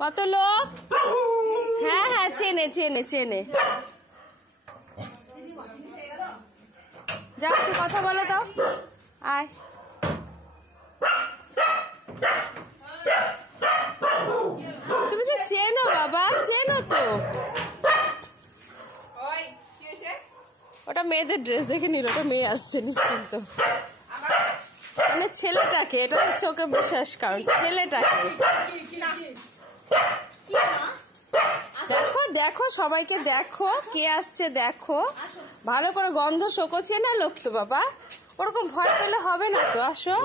কত লোক? হ্যাঁ হ্যাঁ, চেনে চেনে চেনে। যাও, একটু কথা বলো তো। আয়, তুমি তো চেনো বাবা, চেনো তো। ওটা মেয়েদের ড্রেস, দেখে নিল, ওটা মেয়ে আসছে নিশ্চিন্ত। মানে ছেলেটাকে, এটা হচ্ছে ওকে বিশ্বাস, কারণ ছেলেটাকে। দেখো দেখো, সবাইকে দেখো কে আসছে, দেখো ভালো করে, গন্ধ শোকো, চেনা লোক তো বাবা, ওরকম ভয় পেলে হবে না তো। আসো,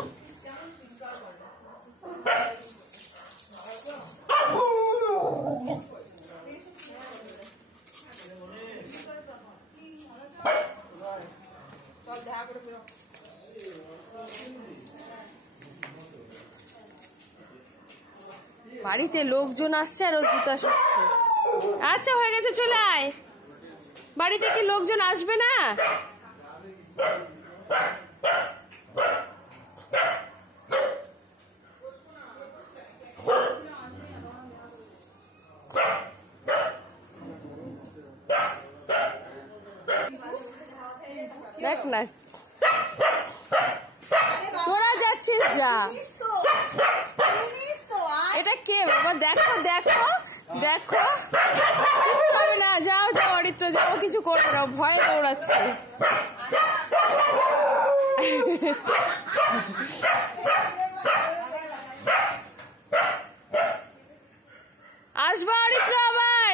বাড়িতে লোকজন আসছে আর ও জুতা শুকছে। আচ্ছা, হয়ে গেছে, চলে আয়। বাড়িতে কি লোকজন আসবে না? দেখ না, তোরা যাচ্ছিস, যা। এটা কে বাবা? দেখো দেখো দেখো, কিচ্ছু হবে না, যাও যাও অরিত্র, যাও, কিছু করবে না, ভয়ে দৌড়াচ্ছে। আসবা অরিত্র আবার।